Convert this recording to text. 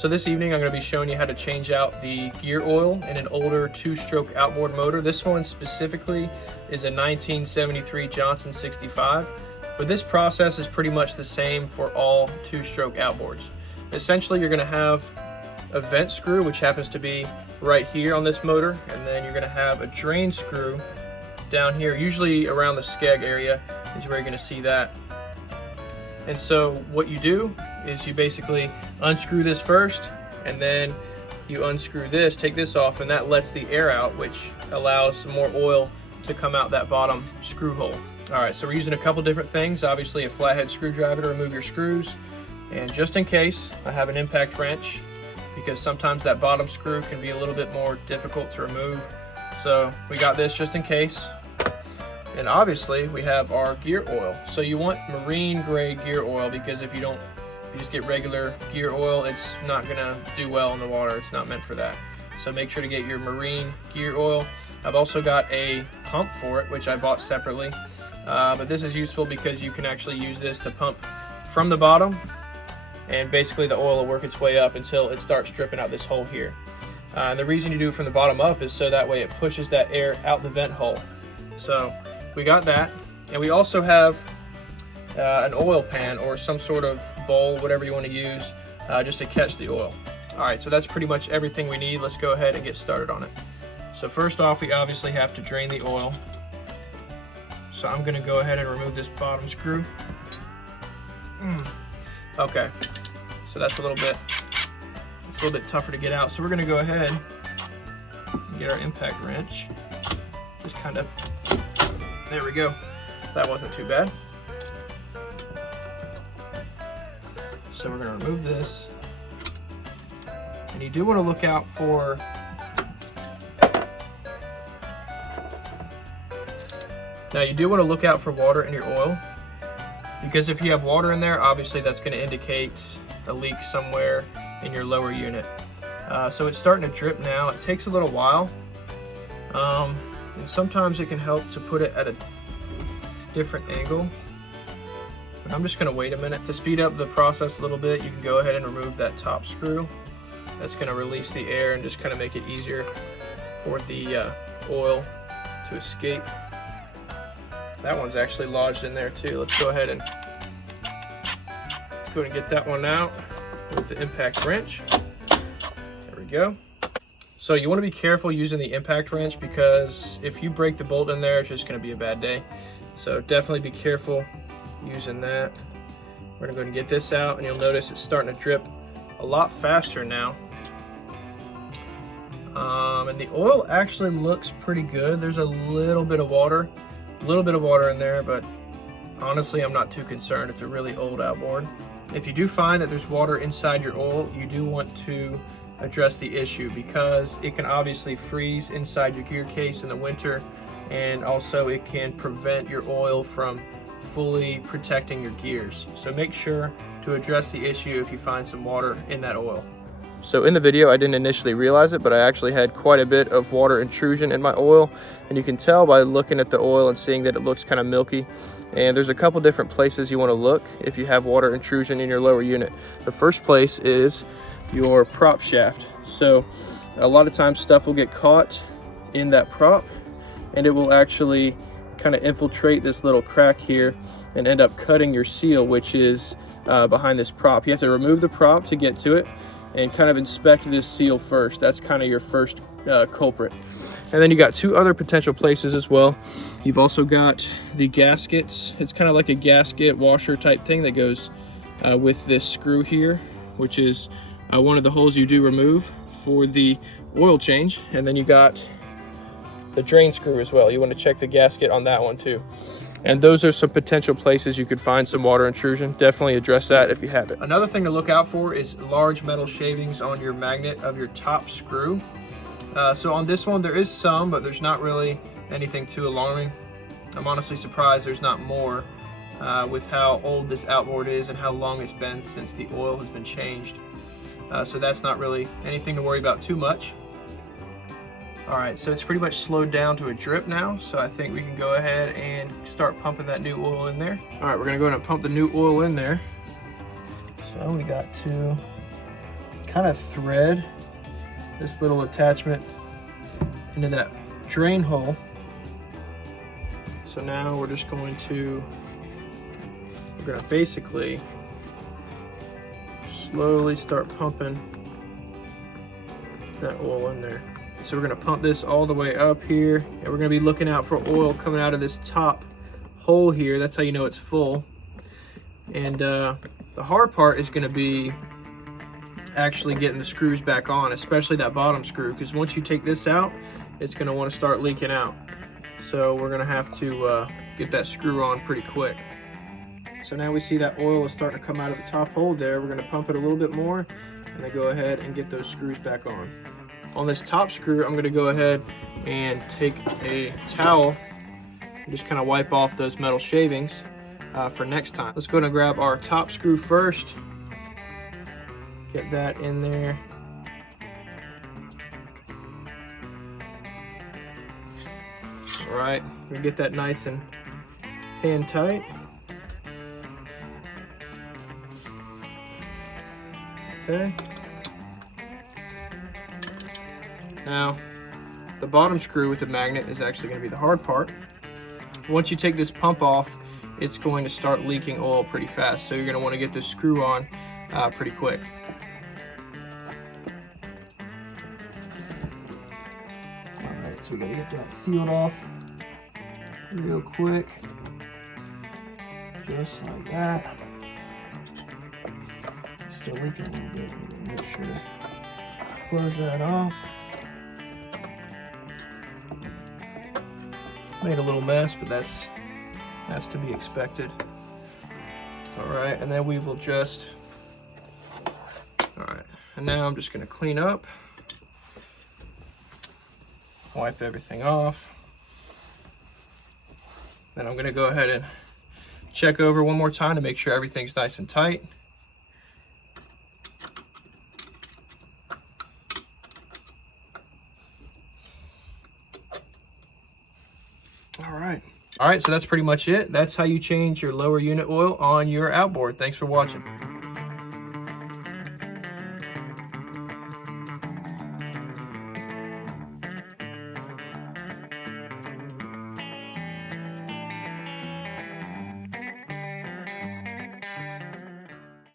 So this evening I'm going to be showing you how to change out the gear oil in an older 2-stroke outboard motor. This one specifically is a 1973 Johnson 65, but this process is pretty much the same for all 2-stroke outboards. Essentially, you're going to have a vent screw, which happens to be right here on this motor, and then you're going to have a drain screw down here, usually around the skeg area is where you're going to see that. And so what you do is you basically unscrew this first, and then you unscrew this, take this off, and that lets the air out, which allows some more oil to come out that bottom screw hole. All right, so we're using a couple different things. Obviously a flathead screwdriver to remove your screws, and just in case, I have an impact wrench, because sometimes that bottom screw can be a little bit more difficult to remove. So we got this just in case. And obviously we have our gear oil. So you want marine grade gear oil, because if you just get regular gear oil, it's not gonna do well in the water. It's not meant for that. So make sure to get your marine gear oil. I've also got a pump for it, which I bought separately. But this is useful because you can actually use this to pump from the bottom, and basically the oil will work its way up until it starts dripping out this hole here. And the reason you do it from the bottom up is so that way it pushes that air out the vent hole. So we got that, and we also have an oil pan or some sort of bowl, whatever you want to use, just to catch the oil. All right, so that's pretty much everything we need. Let's go ahead and get started on it. So first off, we obviously have to drain the oil. So I'm gonna go ahead and remove this bottom screw. Okay, so that's a little bit tougher to get out. So we're gonna go ahead and get our impact wrench. Just kind of, there we go. That wasn't too bad. So we're gonna remove this. And you do wanna look out for water in your oil, because if you have water in there, obviously that's gonna indicate a leak somewhere in your lower unit. So it's starting to drip now. It takes a little while. And sometimes it can help to put it at a different angle. But I'm just gonna wait a minute. To speed up the process a little bit, you can go ahead and remove that top screw. That's gonna release the air and just kind of make it easier for the oil to escape. That one's actually lodged in there too. Let's go ahead and get that one out with the impact wrench. There we go. So you want to be careful using the impact wrench, because if you break the bolt in there, it's just going to be a bad day. So definitely be careful using that. We're going to go and get this out, and you'll notice it's starting to drip a lot faster now. And the oil actually looks pretty good. There's a little bit of water in there, but honestly, I'm not too concerned. It's a really old outboard. If you do find that there's water inside your oil, you do want to address the issue, because it can obviously freeze inside your gear case in the winter, and also it can prevent your oil from fully protecting your gears. So make sure to address the issue if you find some water in that oil. So in the video, I didn't initially realize it, but I actually had quite a bit of water intrusion in my oil, and you can tell by looking at the oil and seeing that it looks kind of milky. And there's a couple different places you want to look if you have water intrusion in your lower unit. The first place is your prop shaft. So a lot of times stuff will get caught in that prop, and it will actually kind of infiltrate this little crack here and end up cutting your seal, which is behind this prop. You have to remove the prop to get to it, and kind of inspect this seal first. That's kind of your first culprit. And then you got two other potential places as well. You've also got the gaskets. It's kind of like a gasket washer type thing that goes with this screw here, which is one of the holes you do remove for the oil change. And then you got the drain screw as well. You want to check the gasket on that one too. And those are some potential places you could find some water intrusion. Definitely address that if you have it. Another thing to look out for is large metal shavings on your magnet of your top screw. So on this one, there is some, but there's not really anything too alarming. I'm honestly surprised there's not more with how old this outboard is and how long it's been since the oil has been changed. So that's not really anything to worry about too much. All right, so it's pretty much slowed down to a drip now, so I think we can go ahead and start pumping that new oil in there. All right, we're gonna go ahead and pump the new oil in there. So we got to kind of thread this little attachment into that drain hole. So now we're gonna basically slowly start pumping that oil in there. So we're gonna pump this all the way up here, and we're gonna be looking out for oil coming out of this top hole here. That's how you know it's full. And the hard part is gonna be actually getting the screws back on, especially that bottom screw, because once you take this out, it's gonna wanna start leaking out. So we're gonna have to get that screw on pretty quick. So now we see that oil is starting to come out of the top hole there. We're gonna pump it a little bit more and then go ahead and get those screws back on. On this top screw, I'm gonna go ahead and take a towel and just kind of wipe off those metal shavings for next time. Let's go ahead and grab our top screw first. Get that in there. All right, we get that nice and hand tight. Okay. Now, the bottom screw with the magnet is actually going to be the hard part. Once you take this pump off, it's going to start leaking oil pretty fast. So you're going to want to get this screw on pretty quick. All right, so we got to get that sealed off real quick, just like that. Still leaking a little bit. Make sure to close that off. Made a little mess, but that's to be expected. All right, and then we will just, all right, and now I'm just gonna clean up, wipe everything off. Then I'm gonna go ahead and check over one more time to make sure everything's nice and tight. All right, so that's pretty much it. That's how you change your lower unit oil on your outboard. Thanks for watching.